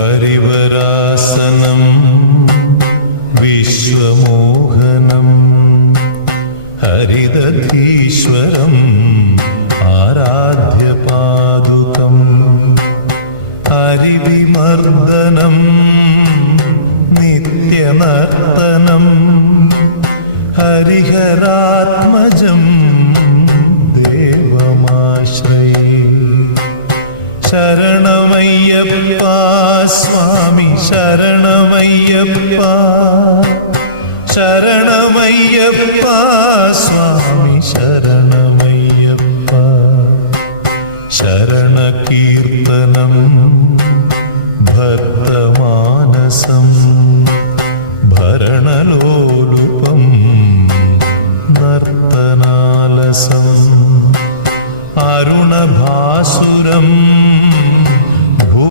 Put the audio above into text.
ഹരിവരാസനം വിശ്വമോഹനം ഹരിദധീശ്വരം ആരാധ്യപാദുകം ഹരിവിമർദ്ദനം നിത്യനർത്തനം ഹരിഹരാത്മജം ദേവമാശ്രയേ. ശരണമയ്യപ്പ സ്വാമി ശരണമയ്യപ്പ, ശരണമയ്യപ്പ സ്വാമി